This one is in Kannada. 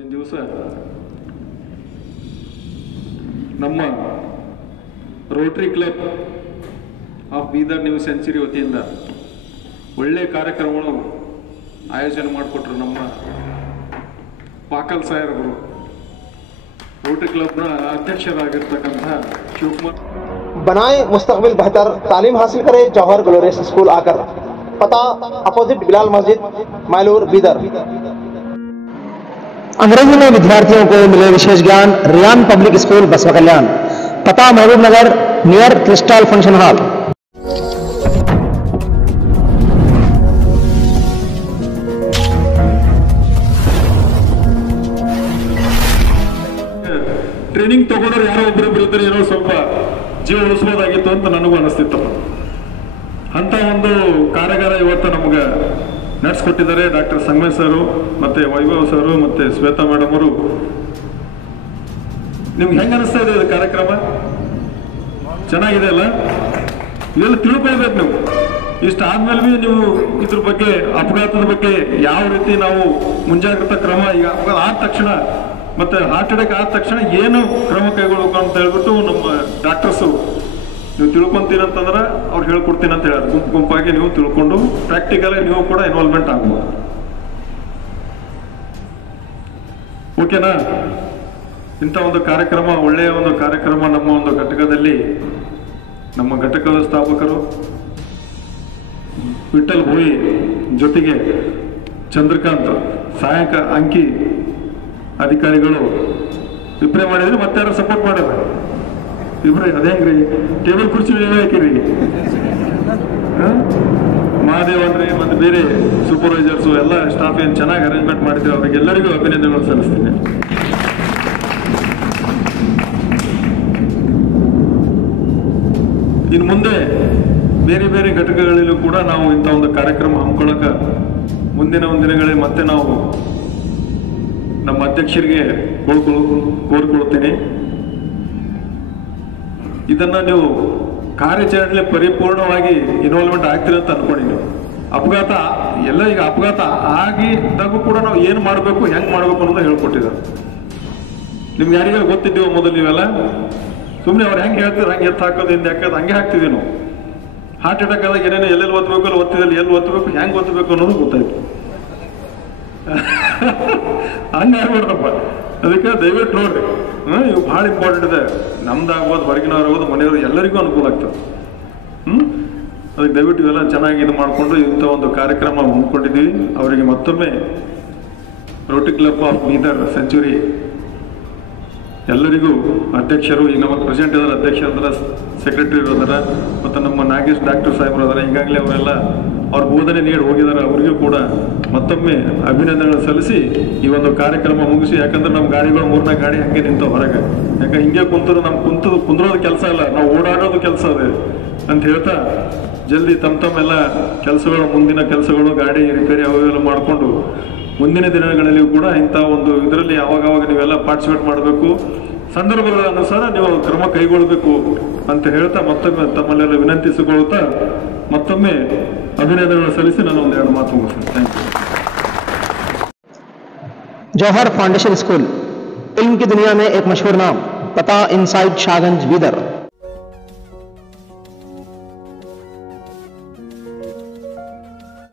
ಇವತ್ತಿನ ದಿವಸ ನಮ್ಮ Rotary club of Bidar new century ವತಿಯಿಂದ ಒಳ್ಳೆಯ ಕಾರ್ಯಕ್ರಮಗಳು ಆಯೋಜನೆ ಮಾಡಿಕೊಟ್ರು ನಮ್ಮ ಪಾಕಲ್ ಸಾಹೇಬರು, ರೋಟರಿ ಕ್ಲಬ್ನ ಅಧ್ಯಕ್ಷರಾಗಿರ್ತಕ್ಕಂಥ ಶಿವಕುಮಾರ್। बनाए मुस्तकबिल बेहतर, तालीम हासिल करे जौहर ग्लोरियस स्कूल आकर। पता अपोजिट बिलाल मस्जिद, मायलूर, बीदर। अंग्रेजी में विद्यार्थियों को मिले विशेष ज्ञान, रियान पब्लिक स्कूल बसवा कल्याण। पता Mahboob Nagar near crystal function hall. Training ತಗೊಂಡ್ರೆ ಯಾರೋ ಒಬ್ಬರೊಬ್ಬರು ಇದ್ದರೆ ಏನೋ ಸ್ವಲ್ಪ ಜೀವ ಉಳಿಸ್ಬೋದಾಗಿತ್ತು ಅಂತ ನನಗೂ ಅನಿಸ್ತಿತ್ತಪ್ಪ। ಅಂತ ಒಂದು ಕಾರ್ಯಾಗಾರ ಇವತ್ತು ನಮ್ಗೆ ನಡೆಸ್ಕೊಟ್ಟಿದ್ದಾರೆ ಡಾಕ್ಟರ್ ಸಂಗಮೇಶ್ ಸರು, ಮತ್ತೆ ವೈಭವ್ ಸರು, ಮತ್ತೆ ಶ್ವೇತಾ ಮೇಡಮ್ ಅವರು। ನಿಮ್ಗೆ ಹೆಂಗ ಅನಿಸ್ತಾ ಇದೆ ಕಾರ್ಯಕ್ರಮ? ಚೆನ್ನಾಗಿದೆ ಅಲ್ಲ? ಇದೆಲ್ಲ ತಿಳ್ಕೊಳ್ಬೇಕು ನೀವು। ಇಷ್ಟ ಆದ್ಮೇಲೆ ಬಿ ನೀವು ಇದ್ರ ಬಗ್ಗೆ, ಅಪಘಾತದ ಬಗ್ಗೆ ಯಾವ ರೀತಿ ನಾವು ಮುಂಜಾಗ್ರತಾ ಕ್ರಮ, ಈಗ ಅಪಘಾತ ಆದ ತಕ್ಷಣ ಮತ್ತೆ ಹಾರ್ಟ್ ಅಟ್ಯಾಕ್ ಆದ ತಕ್ಷಣ ಏನು ಕ್ರಮ ಕೈಗೊಳ್ಬೇಕು ಅಂತ ಹೇಳ್ಬಿಟ್ಟು ನಮ್ಮ ಡಾಕ್ಟರ್ಸು ನೀವು ತಿಳ್ಕೊಂತೀರಂತಂದ್ರೆ ಅವ್ರು ಹೇಳ್ಕೊಡ್ತೀನಿ ಅಂತ ಹೇಳಿದ್ರು। ಗುಂಪು ಗುಂಪಾಗಿ ನೀವು ತಿಳ್ಕೊಂಡು ಪ್ರಾಕ್ಟಿಕಲ್ ನೀವು ಕೂಡ ಇನ್ವಾಲ್ವ್ಮೆಂಟ್ ಆಗ್ಬೋದು, ಓಕೆನಾ? ಇಂಥ ಒಂದು ಕಾರ್ಯಕ್ರಮ, ಒಳ್ಳೆಯ ಒಂದು ಕಾರ್ಯಕ್ರಮ ನಮ್ಮ ಒಂದು ಘಟಕದಲ್ಲಿ ನಮ್ಮ ಘಟಕದ ಸ್ಥಾಪಕರು ವಿಠಲ್ ಭೋಯಿ ಜೊತೆಗೆ ಚಂದ್ರಕಾಂತ್ ಸಹಾಯಕ ಅಂಕಿ ಅಧಿಕಾರಿಗಳು ವಿಪ್ರೆ ಮಾಡಿದ್ರೆ ಮತ್ತೆ ಯಾರು ಸಪೋರ್ಟ್ ಮಾಡ್ಯಾರ? ಇಬ್ರೆ ಅದೇ ಹೆಂಗ್ರಿ, ಟೇಬಲ್ ಕುರ್ಚಿ ಹಾಕಿರಿ, ಮಹಾದೇವನ್ರಿ ಮತ್ತೆ ಬೇರೆ ಸೂಪರ್ವೈಸರ್ಸು ಎಲ್ಲ ಸ್ಟಾಫ್ ಏನು ಚೆನ್ನಾಗಿ ಅರೇಂಜ್ಮೆಂಟ್ ಮಾಡಿದ್ರೆ ಅವರಿಗೆಲ್ಲರಿಗೂ ಅಭಿನಂದನೆಗಳು ಸಲ್ಲಿಸ್ತೀನಿ। ಇನ್ನು ಮುಂದೆ ಬೇರೆ ಬೇರೆ ಘಟಕಗಳಲ್ಲೂ ಕೂಡ ನಾವು ಇಂಥ ಒಂದು ಕಾರ್ಯಕ್ರಮ ಹಮ್ಮಿಕೊಳ್ಳಕ ಮುಂದಿನ ಒಂದು ದಿನಗಳಲ್ಲಿ ಮತ್ತೆ ನಾವು ನಮ್ಮ ಅಧ್ಯಕ್ಷರಿಗೆ ಕೋರ್ಕೊಳ್ತೀನಿ। ಇದನ್ನ ನೀವು ಕಾರ್ಯಾಚರಣೆ ಪರಿಪೂರ್ಣವಾಗಿ ಇನ್ವಾಲ್ವ್ಮೆಂಟ್ ಆಗ್ತೀರ ಅಂತ ಅನ್ಕೊಂಡಿ ನೀವು। ಅಪಘಾತ ಎಲ್ಲ ಈಗ ಅಪಘಾತ ಆಗಿದ್ದಾಗೂ ಕೂಡ ನಾವು ಏನು ಮಾಡಬೇಕು, ಹೆಂಗ್ ಮಾಡಬೇಕು ಅನ್ನೋದು ಹೇಳ್ಕೊಟ್ಟಿದ್ದಾರೆ ನಿಮ್ಗೆ। ಯಾರಿಗಾರು ಗೊತ್ತಿದ್ದೀವೋ ಮೊದಲು ನೀವೆಲ್ಲ? ಸುಮ್ಮನೆ ಅವ್ರು ಹೆಂಗೆ ಹೇಳ್ತಾರೆ ಹಂಗೆ ಎತ್ತು ಹಾಕೋದು, ಹಿಂದೆ ಹಾಕೋದು, ಹಂಗೆ ಹಾಕ್ತಿದ್ವಿ ನಾವು। ಹಾರ್ಟ್ ಅಟ್ಯಾಕ್ ಆದಾಗ ಏನೇನು ಎಲ್ಲೆಲ್ಲಿ ಒತ್ತಬೇಕು, ಅಲ್ಲಿ ಒತ್ತಿದಲ್ಲಿ ಎಲ್ಲಿ ಒತ್ತಬೇಕು, ಹೆಂಗೆ ಒತ್ತಬೇಕು ಅನ್ನೋದು ಗೊತ್ತಾಯ್ತು। ಹಂಗಾಗ್ಬಿಡ್ರಪ್ಪ, ಅದಕ್ಕೆ ದಯವಿಟ್ಟು ನೋಡ್ರಿ, ಇವು ಭಾಳ ಇಂಪಾರ್ಟೆಂಟ್ ಇದೆ। ನಮ್ದಾಗ್ಬೋದು, ಹೊರಗಿನವ್ರು ಆಗ್ಬೋದು, ಮನೆಯವರು ಎಲ್ಲರಿಗೂ ಅನುಕೂಲ ಆಗ್ತದೆ। ಅದಕ್ಕೆ ದಯವಿಟ್ಟು ಇವೆಲ್ಲ ಚೆನ್ನಾಗಿ ಇದು ಮಾಡಿಕೊಂಡು ಇಂಥ ಒಂದು ಕಾರ್ಯಕ್ರಮ ಹಮ್ಮಿಕೊಂಡಿದ್ದೀವಿ। ಅವರಿಗೆ ಮತ್ತೊಮ್ಮೆ Rotary club of Bidar century ಎಲ್ಲರಿಗೂ ಅಧ್ಯಕ್ಷರು, ಈಗ ನಮ್ಮ ಪ್ರೆಸಿಡೆಂಟ್ ಇದಾರೆ, ಅಧ್ಯಕ್ಷ ಅದರ, ಸೆಕ್ರೆಟರಿ ಅದರ, ಮತ್ತು ನಮ್ಮ ನಾಗೇಶ್ ಡಾಕ್ಟರ್ ಸಾಹೇಬರು ಅದರ, ಈಗಾಗಲೇ ಅವರೆಲ್ಲ ಅವ್ರ ಬೋಧನೆ ನೀಡಿ ಹೋಗಿದ್ದಾರೆ, ಅವರಿಗೂ ಕೂಡ ಮತ್ತೊಮ್ಮೆ ಅಭಿನಂದನೆಗಳು ಸಲ್ಲಿಸಿ ಈ ಒಂದು ಕಾರ್ಯಕ್ರಮ ಮುಗಿಸಿ। ಯಾಕಂದ್ರೆ ನಮ್ಮ ಗಾಡಿಗಳು 3-4 ಗಾಡಿ ಹಂಗೆ ನಿಂತ ಹೊರಗೆ, ಯಾಕೆ ಹಿಂಗೆ ಕುಂತರು ನಮ್ಮ ಕುಂದ್ರೋದು ಕೆಲಸ ಅಲ್ಲ, ನಾವು ಓಡಾಡೋದು ಕೆಲಸ ಅದೇ ಅಂತ ಹೇಳ್ತಾ ಜಲ್ದಿ ತಮ್ಮೆಲ್ಲ ಕೆಲಸಗಳು, ಮುಂದಿನ ಕೆಲಸಗಳು, ಗಾಡಿ ರಿಪೇರಿ ಅವೆಲ್ಲ ಮಾಡಿಕೊಂಡು ಮುಂದಿನ ದಿನಗಳಲ್ಲಿ ಕೂಡ ಇಂಥ ಒಂದು ಇದರಲ್ಲಿ ಯಾವಾಗ ನೀವೆಲ್ಲ ಪಾರ್ಟಿಸಿಪೇಟ್ ಮಾಡಬೇಕು, ಸಂದರ್ಭಗಳ ಅನುಸಾರ ನೀವು ಕ್ರಮ ಕೈಗೊಳ್ಳಬೇಕು ಅಂತ ಹೇಳ್ತಾ ಮತ್ತೊಮ್ಮೆ ತಮ್ಮಲ್ಲೆಲ್ಲ ವಿನಂತಿಸಿಕೊಳ್ಳುತ್ತಾ ಮತ್ತೊಮ್ಮೆ ಅಭಿನಂದನೆಗಳು ಸಲ್ಲಿಸಿ ನಾನು ಒಂದೆರಡು ಮಾತು ಮುಗಿಸ್ತೇನೆ। Thank you. Jauhar foundation school, इल्म की दुनिया में एक मशहूर नाम। पता इनसाइड शाहगंज बीदर।